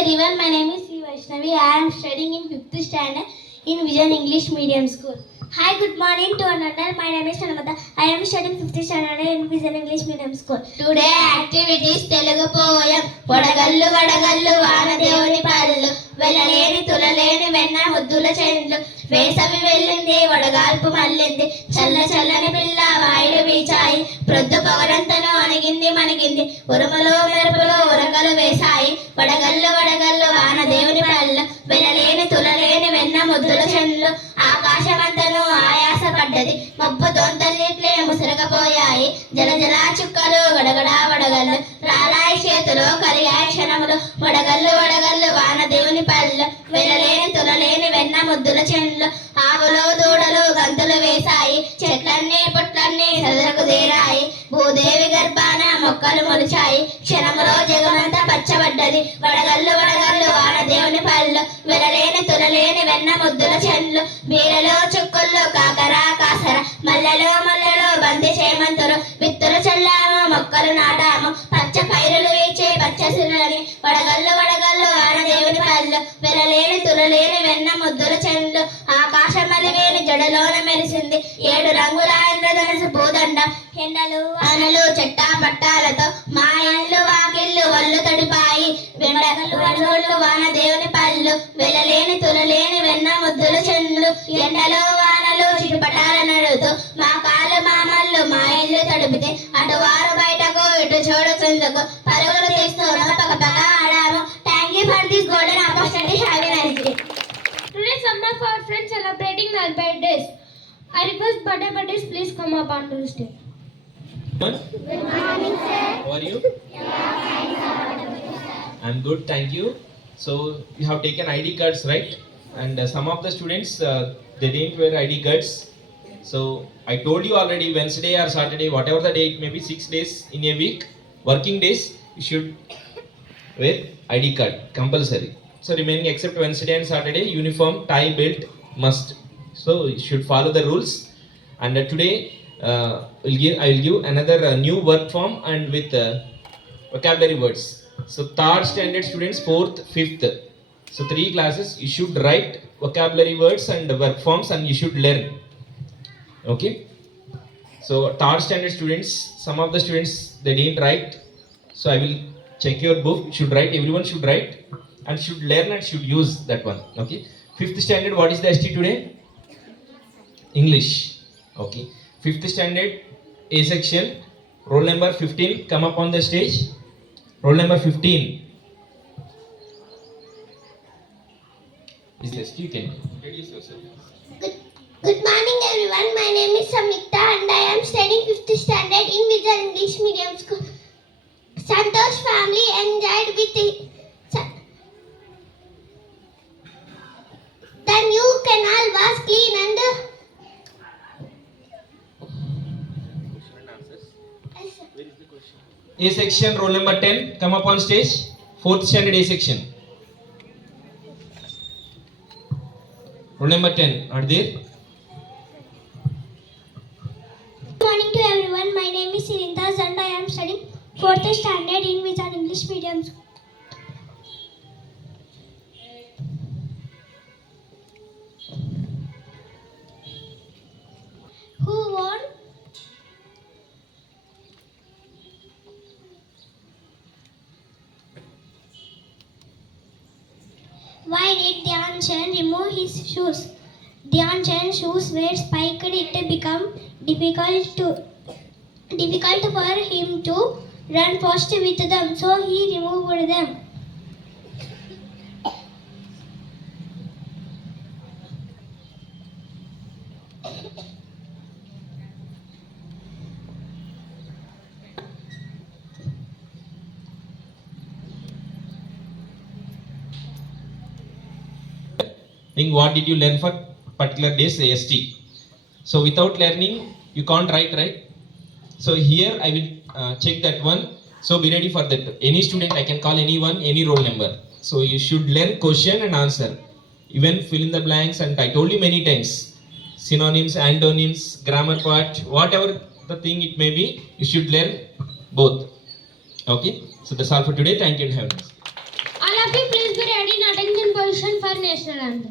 everyone, my name is C. Vaishnavi. I am studying in 5th standard in Vision English Medium School. Hi, good morning to another. My name is Anamata. I am studying 5th standard in Vision English Medium School. Today activities Telugu poem. వడగల్లు వడగల్లు వానదేవుని పళ్ళు వెళ్ళలేని తులలేని వెన్న ముద్దుల చెండ్లు వేసవి వెళ్ళింది వడగాల్పు మళ్ళింది చల్ల చల్లని పిల్ల వాయులు వీచాయి ప్రొద్దు పొగరంతను అణిగింది మనగింది ఉరుములు మెరుపులు ఉరకలు వేశాయి వడగల్లు వడగల్లు వానదేవుని పళ్ళు వెళ్ళలేని తులలేని వెన్న ముద్దుల చెండ్లు ఆకాశమంతను ఆయాసపడ్డది మబ్బు దొంతల్లిట్లే ముసురకపోయాయి జల జలా చుక్కలు గడగడా వడగల్లు రాలాయి చేతులు కలిగాయి క్షణములు వడగల్లు వడగల్లు వానదేవుని పళ్ళు వెళ్ళలేని తులలేని వెన్న ముద్దుల చెండ్లు ఆవులు దూడలు గంతులు వేశాయి చెట్లన్నీ పుట్లన్నీ సదరకు తీరాయి భూదేవి గర్భాన మొక్కలు మొలిచాయి క్షణములో జగమంతా పచ్చబడ్డది వడగల్లు వడగల్లు వానదేవుని పళ్ళు వెళ్ళలేని తులలేని వెన్న ముద్దుల చెండ్లు బీరలో చుక్కుల్లో కాకరా కాసర మల్లెలు మల్లెలు బంతి చేమంతులు విత్తులు చల్లాము మొక్కలు నాటాము పచ్చ పైరులు వీచే పచ్చసిరులని వడగల్లు వడగల్లు వానదేవుని పళ్ళు వెళ్ళలేని తులలేని వెన్న ముద్దుల చెండ్లు ఆకాశం మలివేని జడలోన మెరిసింది 7 రంగుల ఇంద్రధనుసు పూదండ ఎండలు వానలు చెట్టా పట్టాలతో మా ఇల్లు వాకిళ్ళు ఒళ్ళు తడిపాయి వెండగలు వడగళ్ళు వానదేవుని పళ్ళు వెళ్ళలేని తులలేని వెన్న ముద్దుల చెండ్లు ఎండలు వానలు చిటుపటాల నడుతూ మా కాళ్ళు మామళ్ళు మా ఇల్లు తడిపితే అటు వారు బయటకు ఇటు చూడు కిందకు పరుగులు తీస్తూ పక్క పక్క ఆడాము. Thank you for this golden opportunity. Have a nice day. Today some of our friends celebrating their birthdays. I request birthday buddies please come up onto the stage. Good morning, sir. How are you? I'm good, thank you. So you have taken ID cards, right? And some of the students they didn't wear ID cards. So I told you already, Wednesday or Saturday, whatever the date, maybe 6 days in a week, working days, you should wear ID card compulsory. So remaining except Wednesday and Saturday, uniform, tie, belt must. So you should follow the rules. And today I will give another new work form and with vocabulary words. So third standard students, 4th, 5th. So 3 classes, you should write vocabulary words and work forms and you should learn. Okay. So third standard students, some of the students they didn't write. So I will check your book. You should write. Everyone should write and should learn and should use that one. Okay. 5th standard, what is the ST today? English. Okay. 5th standard A section, roll number 15, come up on the stage. Roll number 15. Is this you can introduce yourself. Good morning everyone. My name is Samyukta and I am studying 5th standard in Vision English Medium School. Santosh family enjoyed with the new canal was clean and A section, roll number 10, come up on stage. 4th standard A section. Roll number 10, are there? Good morning to everyone. My name is Sirindas and I am studying 4th standard in Vision English Medium School. Who won? Why did Dhyan Chand remove his shoes? Dhyan Chand's shoes were spiked. It became difficult for him to run fast with them, so he removed them. Think what did you learn for particular days ST? So without learning you can't write, right? So here I will check that one. So be ready for that. Any student I can call anyone, any roll number. So you should learn question and answer. Even fill in the blanks, and I told you many times. Synonyms, antonyms, grammar part, whatever the thing it may be, you should learn both. Okay. So that's all for today. Thank you and have a nice day. All of you please national anthem.